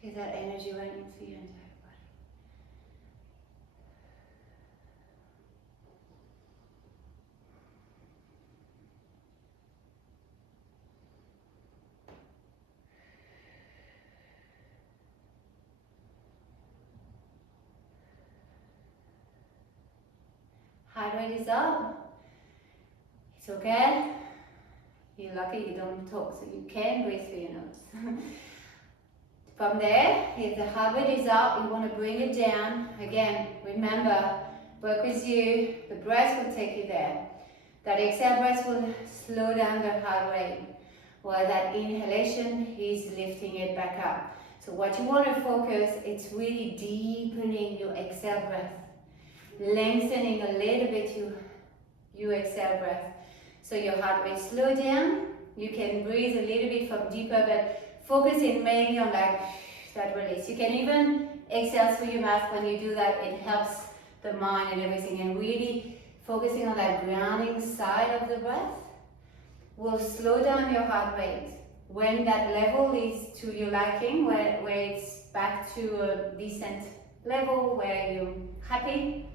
Feel that energy running through your entire body. Heart rate is up. It's okay. You're lucky you don't talk, so you can breathe through your nose. From there, if the heart rate is up, you want to bring it down. Again, remember, work with you. The breath will take you there. That exhale breath will slow down the heart rate, while that inhalation is lifting it back up. So what you want to focus, it's really deepening your exhale breath. Lengthening a little bit your exhale breath. So your heart rate slow down. You can breathe a little bit from deeper, but focusing mainly on that release. You can even exhale through your mouth. When you do that, it helps the mind and everything. And really focusing on that grounding side of the breath will slow down your heart rate. When that level is to your liking, where it's back to a decent level, where you're happy,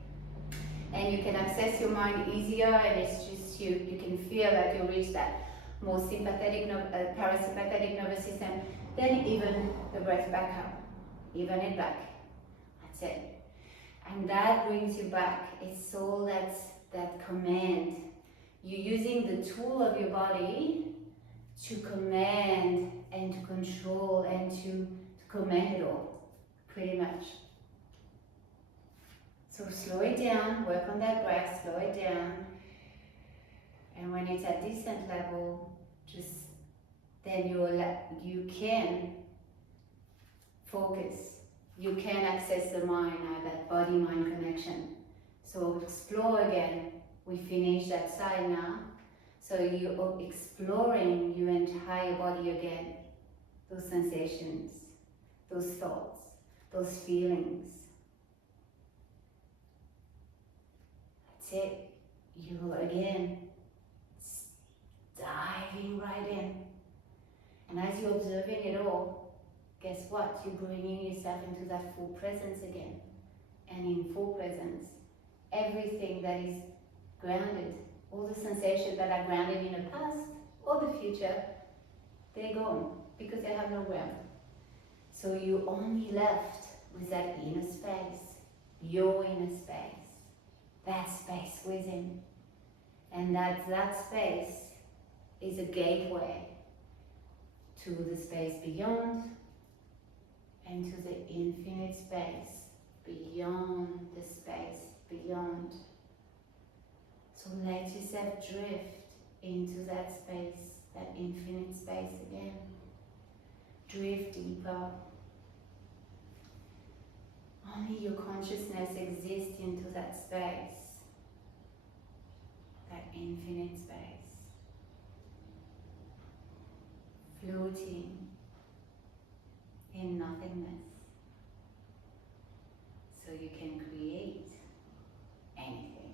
and you can access your mind easier, and it's just you can feel that you reach that more sympathetic, parasympathetic nervous system, then even the breath back up, even it back. That's it. And that brings you back. It's all that command. You're using the tool of your body to command and to control and to command it all, pretty much. So slow it down, work on that breath, slow it down. And when it's at decent level, then you can focus. You can access the mind, that body-mind connection. So explore again. We finish that side now. So you're exploring your entire body again. Those sensations, those thoughts, those feelings. That's it. You again diving right in. And as you're observing it all, guess what? You're bringing yourself into that full presence again. And in full presence, everything that is grounded, all the sensations that are grounded in the past or the future, they're gone because they have no ground. So you're only left with that inner space, your inner space, that space within. And that space is a gateway to the space beyond and to the infinite space beyond the space beyond. So let yourself drift into that space, that infinite space again. Drift deeper Only your consciousness exists into that space, that infinite space, floating in nothingness. So you can create anything.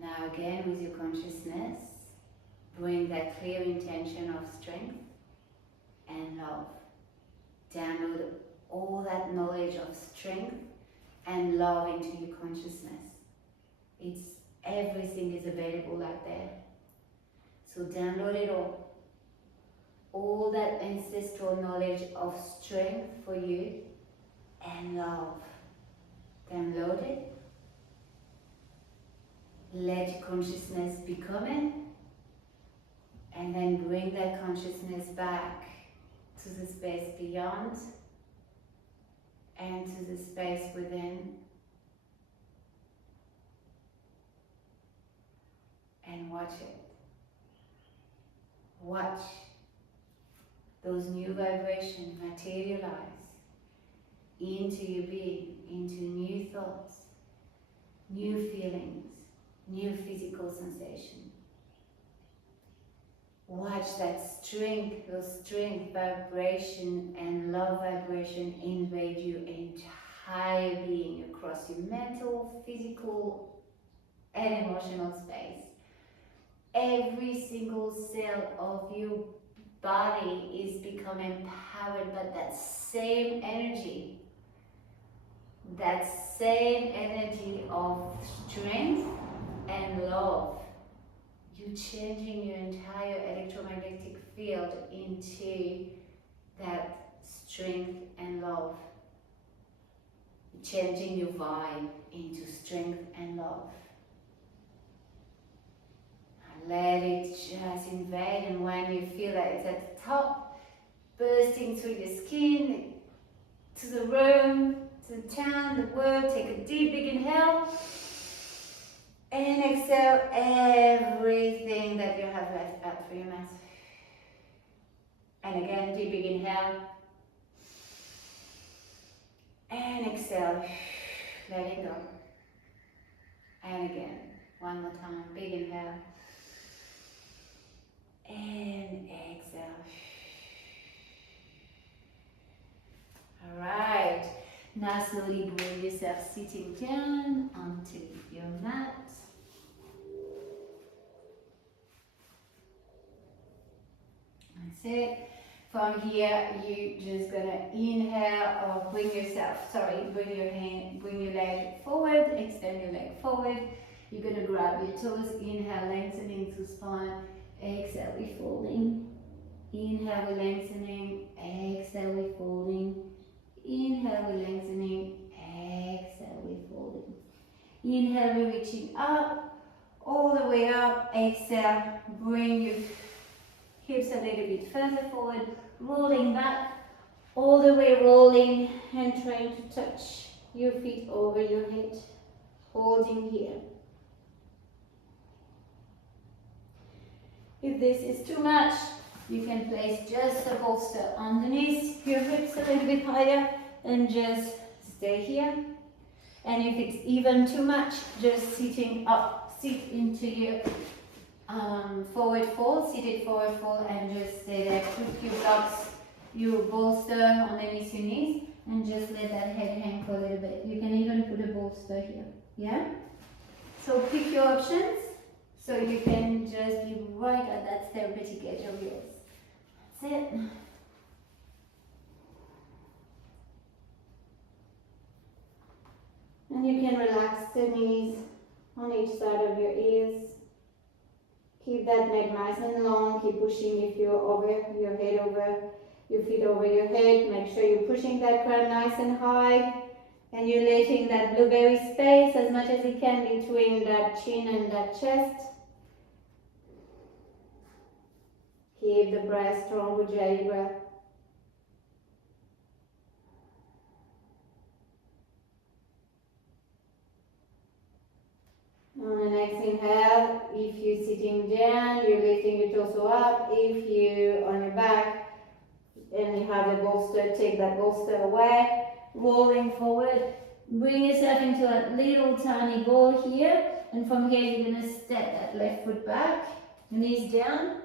Now again, with your consciousness, bring that clear intention of strength and love. Download all that knowledge of strength and love into your consciousness. Everything is available out there. So download it all. All that ancestral knowledge of strength for you and love. Download it. Let your consciousness become it. And then bring that consciousness back to the space beyond and to the space within. And watch it. Watch those new vibrations materialize into your being, into new thoughts, new feelings, new physical sensation. Watch that strength, those strength vibration and love vibration invade your entire being across your mental, physical, and emotional space. Every single cell of your body is becoming empowered by that same energy of strength and love. You're changing your entire electromagnetic field into that strength and love. You're changing your vibe into strength and love. Let it just invade, and when you feel that it's at the top, bursting through your skin, to the room, to the town, the world, take a deep, big inhale, and exhale everything that you have left out through your mouth. And again, deep, big inhale, and exhale, letting go. And again, one more time, big inhale. And exhale. Alright, now slowly bring yourself sitting down onto your mat. That's it. From here, you just gonna inhale or bring your leg forward, extend your leg forward. You're gonna grab your toes, inhale, lengthening through spine. Exhale, we folding. Inhale, we lengthening. Exhale, we folding. Inhale, we lengthening. Exhale, we folding. Inhale, we reaching up, all the way up. Exhale, bring your hips a little bit further forward, rolling back, all the way rolling, and trying to touch your feet over your head, holding here. If this is too much, you can place just a bolster underneath your hips a little bit higher and just stay here. And if it's even too much, just sitting up, sit into your forward fold, seated forward fold, and just stay there. Put your blocks, your bolster underneath your knees, and just let that head hang for a little bit. You can even put a bolster here, yeah? So pick your options. So you can just be right at that therapeutic edge of yours. That's it. And you can relax the knees on each side of your ears. Keep that neck nice and long. Keep pushing if you're over your head, over your feet over your head. Make sure you're pushing that crown nice and high. And you're letting that blueberry space as much as you can between that chin and that chest. Keep the breath strong, Ujjayi breath. On the next inhale, if you're sitting down, you're lifting your torso up. If you're on your back, and you have a bolster, take that bolster away, rolling forward. Bring yourself into a little tiny ball here, and from here you're going to step that left foot back, knees down.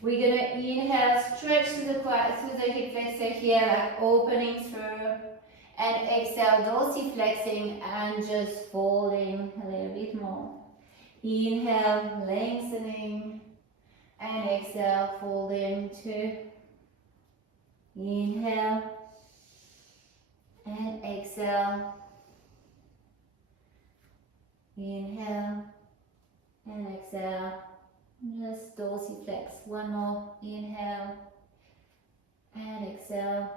We're going to inhale, stretch through the hip flexor here, like opening through, and exhale, dorsiflexing and just folding a little bit more. Inhale, lengthening, and exhale, folding two. Inhale, and exhale. Inhale, and exhale. Just dorsiflex. One more. Inhale, and exhale.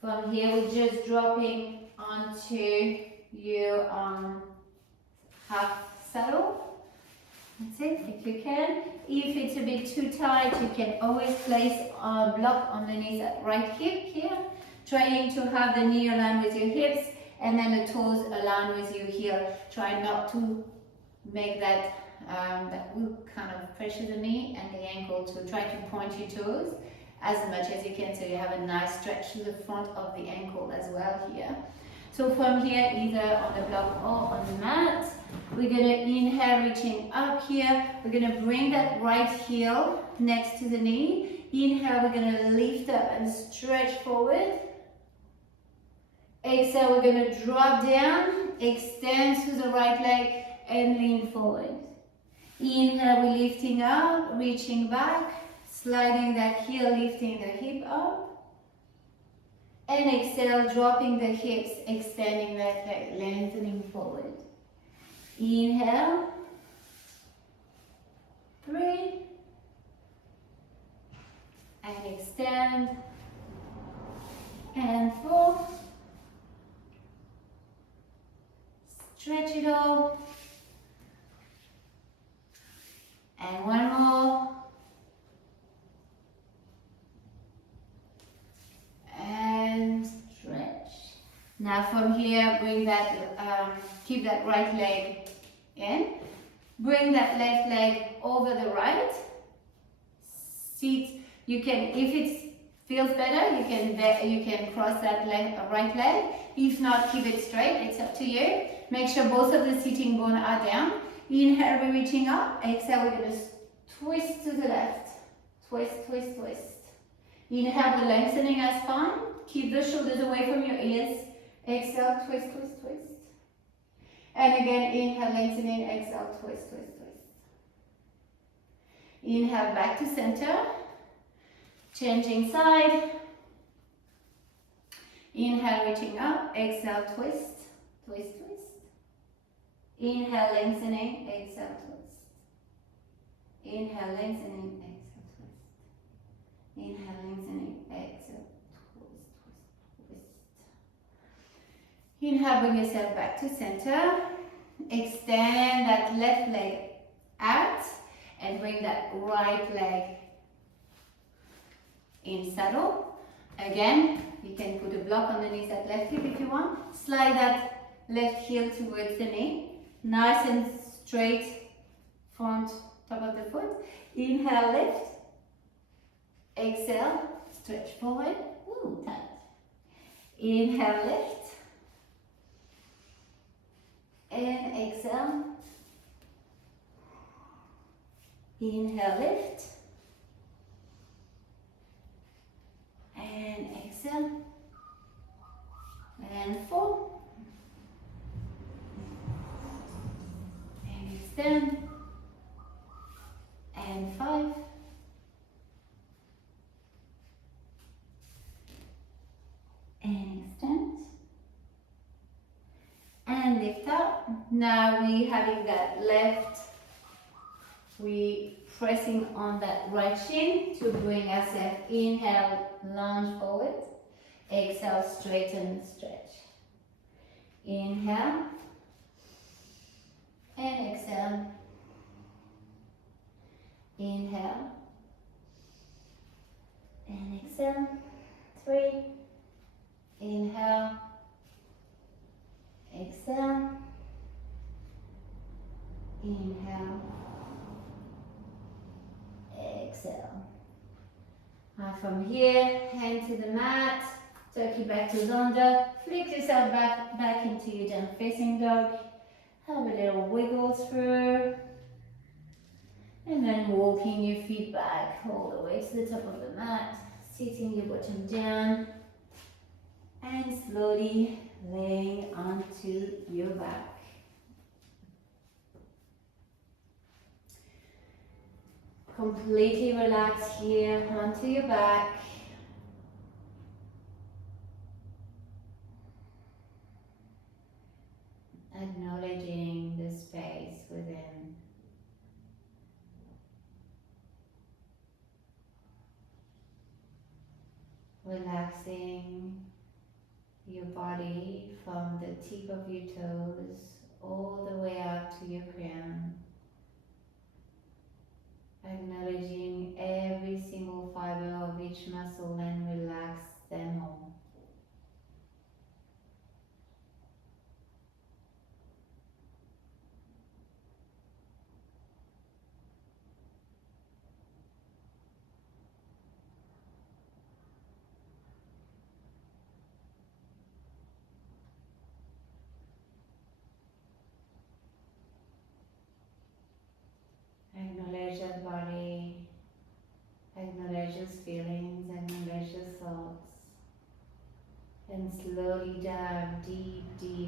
From here, we're just dropping onto your half saddle. That's it, if you can. If it's a bit too tight, you can always place a block underneath that right hip here, trying to have the knee aligned with your hips and then the toes aligned with your heel. Try not to make that, that will kind of pressure the knee and the ankle, to try to point your toes as much as you can, so you have a nice stretch to the front of the ankle as well here. So from here, either on the block or on the mat, we're going to inhale, reaching up here. We're going to bring that right heel next to the knee. Inhale, we're going to lift up and stretch forward. Exhale, we're going to drop down, extend through the right leg and lean forward. Inhale, we're lifting up, reaching back, sliding that heel, lifting the hip up. And exhale, dropping the hips, extending that leg, lengthening forward. Inhale, 3, and extend, and 4. Stretch it all, and one more. And stretch. Now from here, bring that, keep that right leg in. Bring that left leg over the right. Sit. You can, if it feels better, you can cross that right leg. If not, keep it straight. It's up to you. Make sure both of the sitting bones are down. Inhale, we're reaching up. Exhale, we're going to twist to the left. Twist, twist, twist. Inhale, we're lengthening our spine. Keep the shoulders away from your ears. Exhale, twist, twist, twist. And again, inhale, lengthening. Exhale, twist, twist, twist. Inhale, back to center. Changing side. Inhale, reaching up. Exhale, twist, twist, twist. Inhale, lengthening. Exhale, twist. Inhale, lengthening. Exhale, twist. Inhale, lengthening, exhale, twist, twist, twist. Inhale, bring yourself back to center. Extend that left leg out and bring that right leg in saddle. Again, you can put a block underneath that left hip if you want. Slide that left heel towards the knee. Nice and straight front, top of the foot. Inhale, lift. Exhale, stretch forward. Ooh, tight. Inhale, lift. And exhale. Inhale, lift. And exhale. And 4. And extend. And 5. And extend. And lift up. Now we having that left. We pressing on that right shin to bring ourselves. Inhale, lunge forward. Exhale, straighten, stretch. Inhale. And exhale. Inhale. And exhale. 3. Inhale. Exhale. Inhale. Exhale. From here, hand to the mat, turkey back to Zonda, flick yourself back into your down facing dog, have a little wiggle through, and then walking your feet back all the way to the top of the mat, sitting your bottom down, and slowly laying onto your back. Completely relax here onto your back. Acknowledging the space within. Relaxing your body from the tip of your toes all the way up to your crown. Acknowledging every single fiber of each muscle and relax them all. Acknowledge that body, acknowledge those feelings, acknowledge those thoughts, and slowly dive deep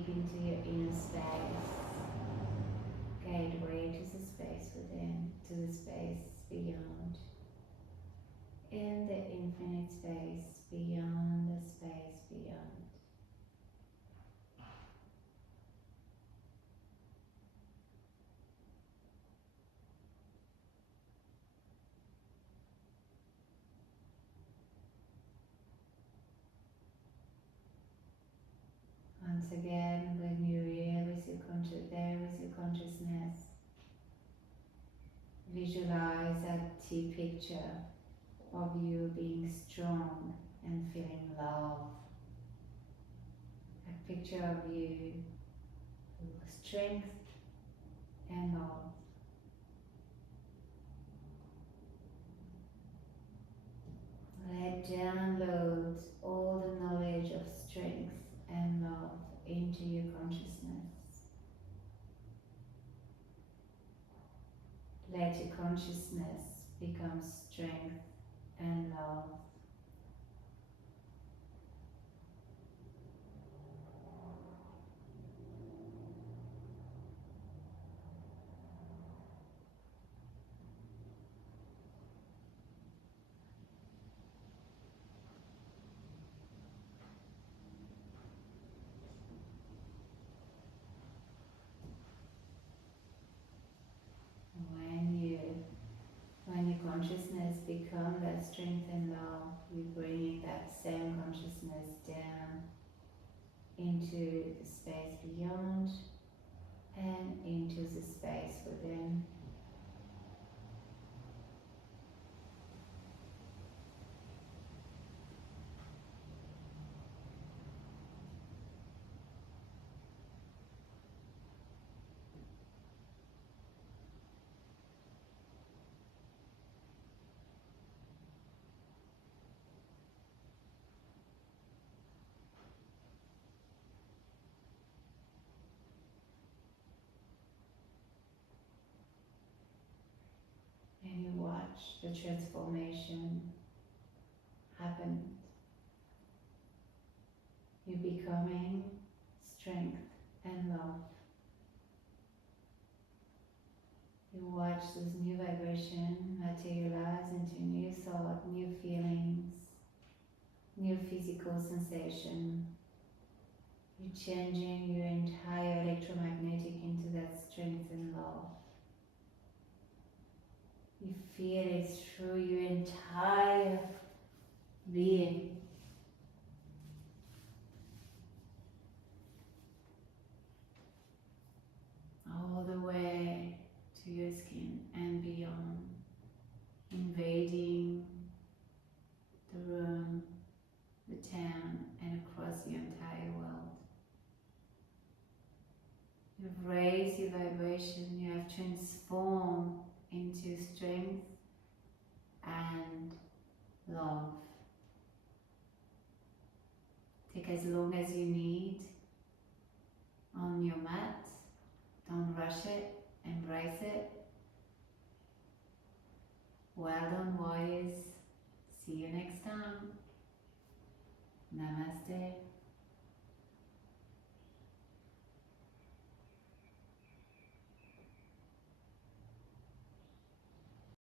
into your inner space. Gateway to the space within, to the space beyond. In the infinite space beyond the space beyond. Once again, when you're here with your consciousness, visualize that T picture of you being strong and feeling love. A picture of you with strength and love. Let download all the knowledge of strength and love into your consciousness. Let your consciousness become strength and love. When your consciousness becomes that strength and love, you bring that same consciousness down into the space beyond and into the space within. And you watch the transformation happen. You're becoming strength and love. You watch this new vibration materialize into new thought, new feelings, new physical sensation. You're changing your entire electromagnetic into that strength and love. You feel it through your entire being. All the way to your skin and beyond, invading the room, the town, and across the entire world. You've raised your vibration, you have transformed into strength and love. Take as long as you need on your mat. Don't rush it, embrace it. Well done, warriors. See you next time. Namaste.